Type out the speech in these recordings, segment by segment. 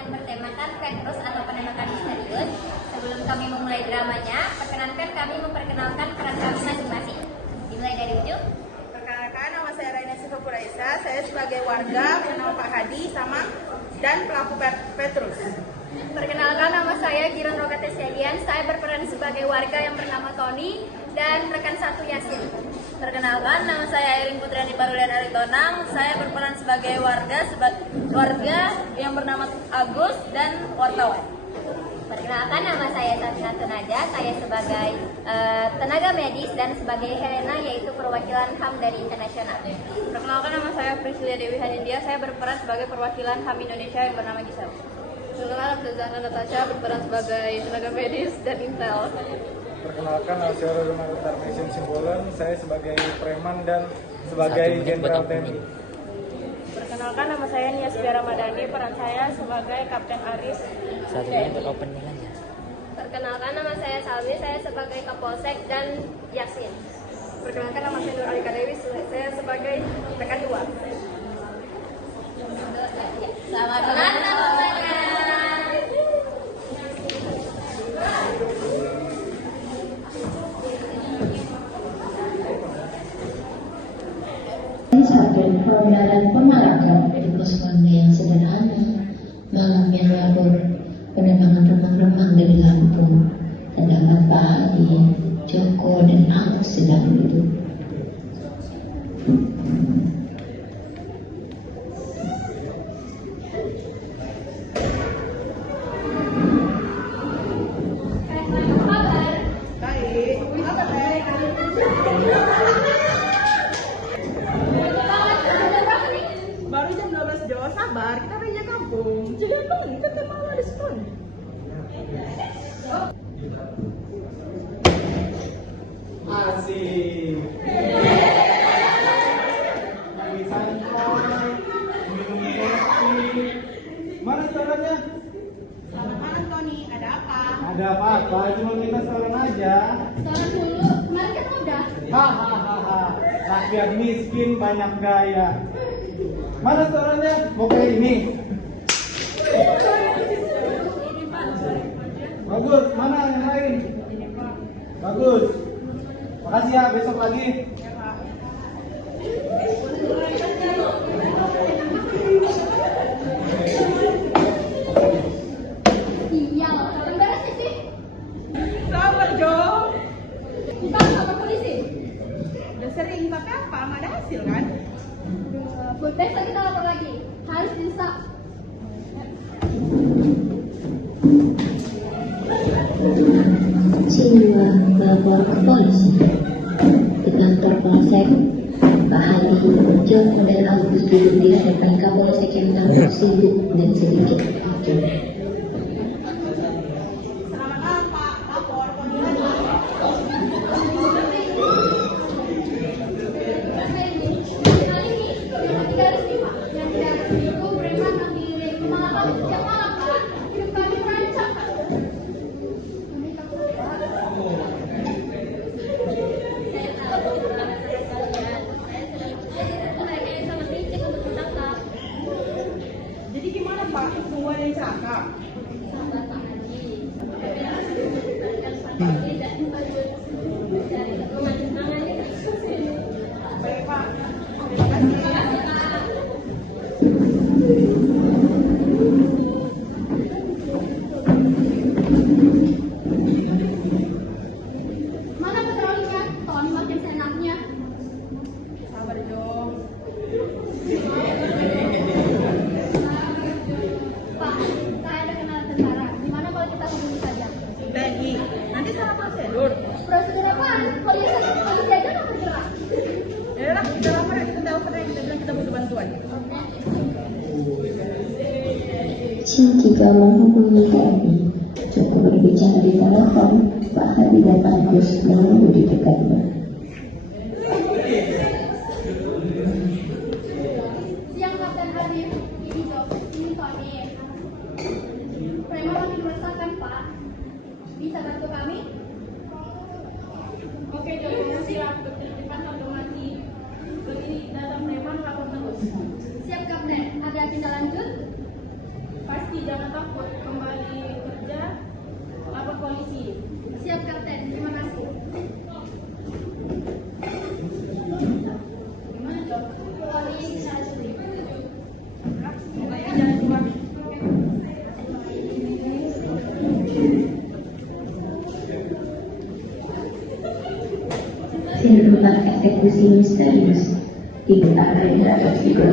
yang bertemakan Petrus atau penembakan misterius. Sebelum kami memulai dramanya, perkenankan kami memperkenalkan peran kami masing-masing. Dimulai dari ujung. Perkenalkan, nama saya Raina Sifapuraisa. Saya sebagai warga bernama Pak Hadi sama dan pelaku Petrus. Perkenalkan, nama saya Giron Rogate Selian. Saya berperan sebagai warga yang bernama Tony dan rekan satu Yasin. Perkenalkan, nama saya Irin Putriani Parulian Aritonang. Saya berperan sebagai warga yang bernama Agus dan wartawan. Perkenalkan, nama saya Safina Tunaja. Saya sebagai tenaga medis dan sebagai Helena, yaitu perwakilan HAM dari internasional. Perkenalkan, nama saya Priscilia Dewi Hanindya. Saya berperan sebagai perwakilan HAM Indonesia yang bernama Gisel. Perkenalkan, Zahra Natasha berperan sebagai tenaga medis dan Intel. Perkenalkan, nama saya Ronald Tarmesin Simbolen. Saya sebagai preman dan sebagai jenderal TNI. Perkenalkan, nama saya Nia Sbi Ramadhani. Peran saya sebagai Kapten Aris. Satu menit untuk opening aja. Perkenalkan, nama saya Salwi. Saya sebagai Kapolsek dan Yasin. Perkenalkan, nama saya Nur Alika Dewi. Saya sebagai rekan 2. Selamat ulang tahun semuanya. Satu, perendahan pemalakan personel yang sederhana, malam yang labur, penerbangan remang-remang dari Lampung, terdapat Pak Hadi, Joko dan aku sedang duduk. Baru jam 12 Jawa, sabar, kita raja kampung. Jadi emang ini tetap mau ada diskon. Asik. Lagi santai, minum kopi. Mana suaranya? Selamat malam Tony, ada apa? Ada apa-apa, cuma minta seorang aja. Sekarang dulu, kemarin kan udah. Hahaha, rakyat miskin banyak gaya. Mana suaranya? Mau kayak ini. Bagus, mana yang lain? Bagus. Makasih ya, besok lagi. Iya, kapan beresnya sih? Sabar Jo. Kita sama polisi. Udah sering pakai apa? Ada hasil kan? Besok kita lapor lagi. Harus disak. Jiwa lapor ke polisi. Di kantor polsek, Pak Hadi, Joko dan Agus duduk di hadapan Kapolsek yang tampak sibuk dan sedikit aktif. Selamat malam Pak, lapor Tony lagi. Jadi gimana Pak? Semua yang cakap. Baik Pak. Terima kasih. Mana patrolinya? Tony makin senangnya. Sabar Jo. Pak, saya ada kenalan tentara. Gimana kalau kita hubungi saja? TNI. Nanti salah prosedur. Prosedur apaan? Polisi aja nggak bergerak. Ya udah, kita lapor ya, kita telepon ya, kita bilang kita butuh bantuan. Jika menghubungi TNI, Joko berbicara di telepon, Pak Hadi dan Agus menunggu di dekatnya. Siang Kapten Arif, ini Jok, ini Tony. Preman makin meresahkan Pak. Bisa bantu kami? Oke, Jokowi siap berterima konfirmasi. Begini, data preman lapor terus. Siap Kapten, ada tindak lanjut? Pasti jangan Pak buat kembali kerja lapor polisi. Siap Kapten, terima kasih. Gimana Dok? Polisi saya sendiri. Jangan lupa. Sindiran eksekusi misterius tidak ada yang dapat figur.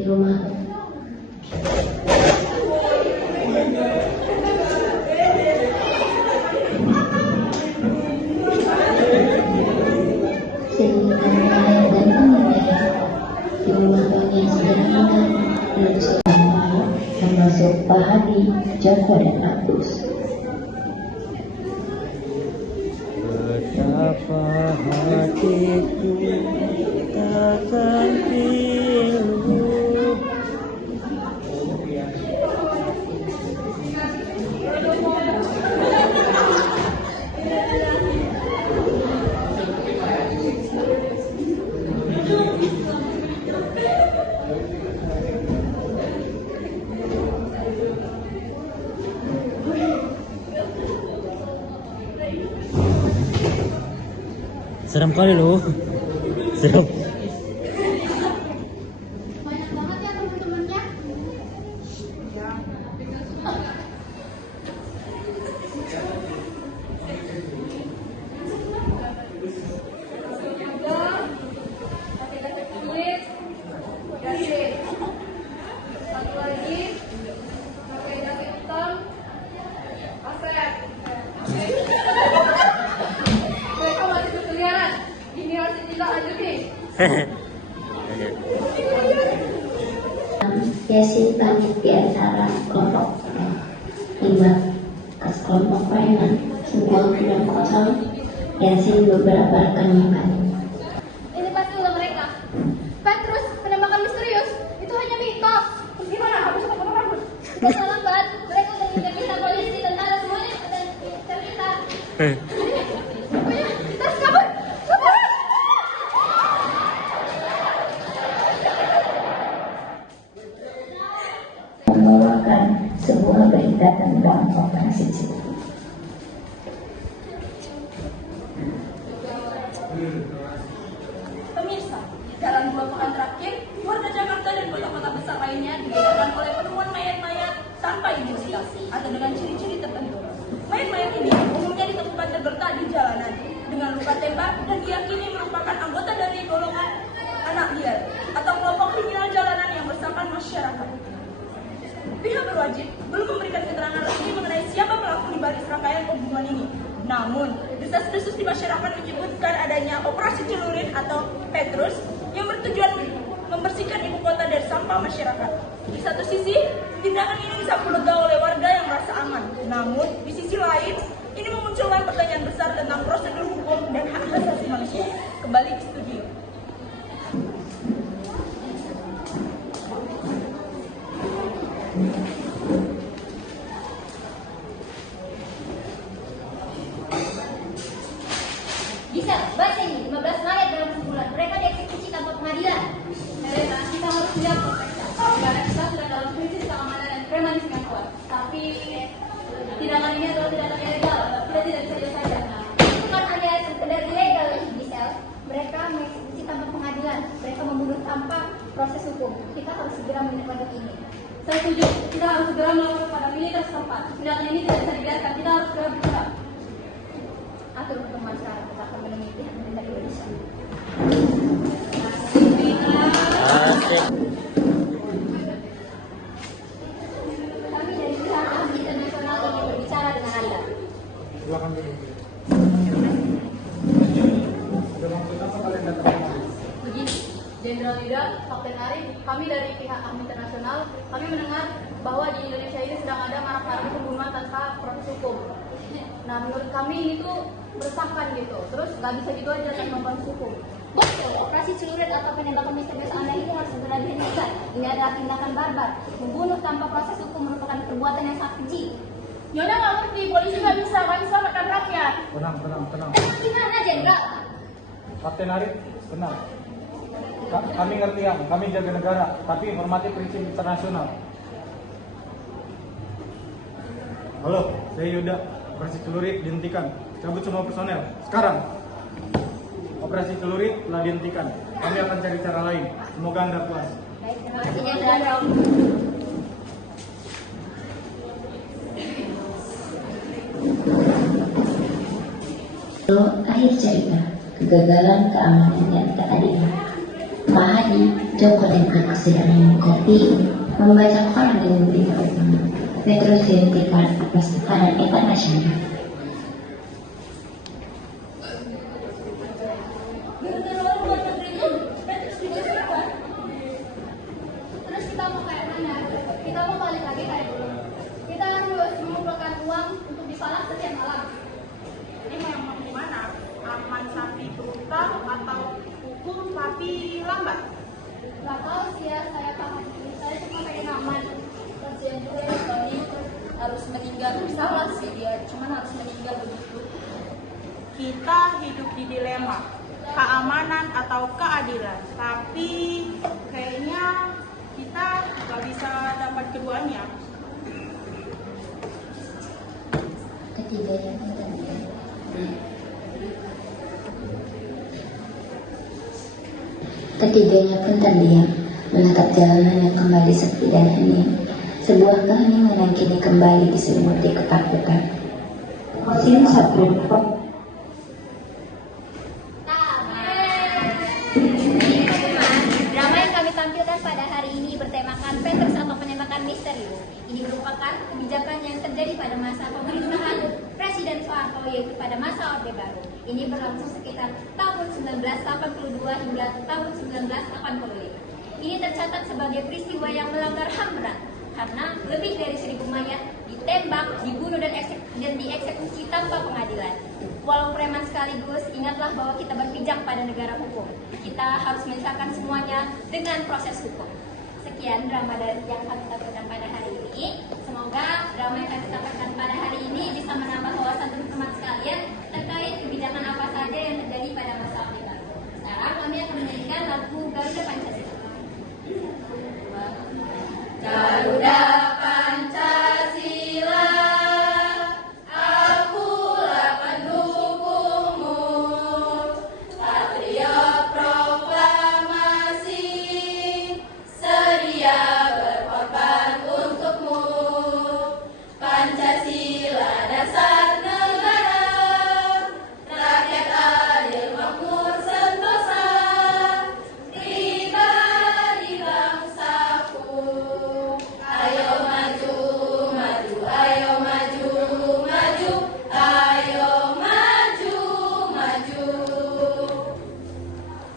Di rumah sehingga dan temannya di rumah yang sederhana dan sederhana termasuk Pak Hadi, Joko dan Agus. Betapa hatiku takkan pilu. Serem kali loh. Serem. Banyak banget ya teman-temannya. Satu lagi pakai jaket hitam. Asep. Mereka masih berkeliaran. Ini harus ditindaklanjuti. Yesi banyak di antara kelompok 5 kelompok preman sebuah gudang kosong. Yesi beberapa rekannya kan. Ini pasti ulah mereka. Petrus, penembakan misterius itu hanya mitos. Gimana? Habis apa? Kita salah banget. Mereka udah menjadi polisi, tentara semuanya dan cerita. Pokoknya kita harus kabur. Kabur. Mengeluarkan sebuah berita tentang operasi Cipta. Pemirsa, dalam 2 pekan terakhir, warga Jakarta dan kota-kota besar lainnya digegerkan oleh penemuan mayat-mayat tanpa identifikasi atau dengan ciri-ciri tertentu. Mayat-mayat ini umumnya ditemukan tergeletak di jalanan dengan luka tembak dan diyakini merupakan anggota dari golongan anak liar atau kelompok kriminal jalanan yang meresahkan masyarakat. Pihak berwajib belum memberikan keterangan resmi mengenai siapa pelaku di balik serangkaian pembunuhan ini. Namun, desas-desus di masyarakat menyebutkan adanya operasi celurit atau Petrus yang bertujuan membersihkan ibu kota dari sampah masyarakat. Di satu sisi, tindakan ini disambut lega oleh warga yang merasa aman. Namun, di sisi lain, ini memunculkan pertanyaan besar tentang prosedur hukum dan hak asasi manusia. Kembali ke studio. Bisa baca ini 15 mayat dalam sebulan. Mereka dieksekusi tanpa pengadilan. Helena, kita harus lihat protesa. Negara kita sudah dalam krisis keamanan dan premanisme yang kuat. Tapi tindakan ini adalah tindakan ilegal. Kita tidak bisa diselesaikan. Itu kan hanya sekedar ilegal, Gisel. Mereka mengeksekusi tanpa pengadilan. Mereka membunuh tanpa proses hukum. Kita harus segera menindaklanjuti ini. Saya setuju, kita harus segera melakukan pada militer setempat. Tindakan ini tidak bisa dibiarkan, kita harus segera bergerak. Atur pertemuan sekarang kita akan menemui pihak pemerintah Indonesia. Asik. Kami dari pihak Amnesty Internasional ingin berbicara dengan Anda. Silakan dulu. Ada maksud apa kalian datang kemari? Begini, Jenderal Yuda, Kapten Arif, kami dari pihak Amnesty Internasional, kami mendengar bahwa di Indonesia ini sedang ada marak-maraknya pembunuhan tanpa proses hukum. Nah, menurut kami ini tuh meresahkan gitu. Terus nggak bisa gitu aja tanpa proses hukum. Betul, operasi celurit atau penembakan misterius Anda ini harus segera dihentikan. Ini adalah tindakan barbar. Membunuh tanpa proses hukum merupakan perbuatan yang sangat keji. Nyonya nggak ngerti, polisi nggak bisa, kami selamatkan rakyat. Tenang, tenang, tenang. Emang gimana, Jenderal? Kapten Arif, tenang. Kami ngerti ya, kami jaga negara, tapi hormati prinsip internasional. Halo, saya Yuda. Operasi celurit dihentikan. Cabut semua personel. Sekarang. Operasi celurit telah dihentikan. Kami akan cari cara lain. Semoga Anda puas. Baik, terima kasih, Jenderal. Akhir cerita, kegagalan keamanan dan keadilan. Pak Hadi, Joko dan aku sedang minum kopi, membaca koran dengan berita utama. Petrus dihentikan atas tekanan internasional. Terus kita mau kayak mana? Kita mau balik lagi kayak dulu. Kita harus mengumpulkan uang untuk dipalang setiap malam. Ini mau gimana? Aman sapi berutang atau hukum tapi lambat? Gak tahu sih ya, saya paham. Saya cuma pengen aman. Kasihan juga ya, Tony harus meninggal. Salah sih dia, cuma harus meninggal begitu. Kita hidup di dilema, keamanan atau keadilan. Tapi kayaknya kita nggak bisa dapat keduanya. Ketiganya pun terdiam. Ketiganya pun terdiam, menatap jalanan yang kembali sepi dan hening. Sebuah keheningan yang kini kembali diselimuti ketakutan. Sini Sabrina. Drama yang kami tampilkan pada hari ini bertemakan Petrus atau penembakan misterius. Ini merupakan kebijakan yang terjadi pada masa pemerintahan Presiden Soeharto, yaitu pada masa Orde Baru. Ini berlangsung sekitar tahun 1982 hingga tahun 1985. Ini tercatat sebagai peristiwa yang melanggar HAM berat karena lebih dari 1.000 mayat ditembak, dibunuh dan dieksekusi tanpa pengadilan. Walau preman sekaligus, ingatlah bahwa kita berpijak pada negara hukum. Kita harus menyelesaikan semuanya dengan proses hukum. Sekian drama yang kami tampilkan pada hari ini. Semoga drama yang kami sampaikan pada hari ini bisa menambah wawasan teman-teman sekalian terkait kebijakan apa saja yang terjadi pada masa Orde Baru. Sekarang kami akan menyanyikan lagu Garuda Pancasila. Garuda Pancasila, akulah pendukungmu, patriot proklamasi, sedia berkorban untukmu. Pancasila dasar negara, rakyat adil makmur sentosa, pribadi bangsaku. Ayo maju, maju, ayo maju, maju, ayo maju, maju.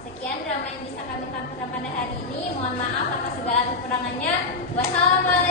Sekian drama yang bisa kami tampilkan pada hari ini. Mohon maaf atas segala kekurangannya. Wassalamualaikum.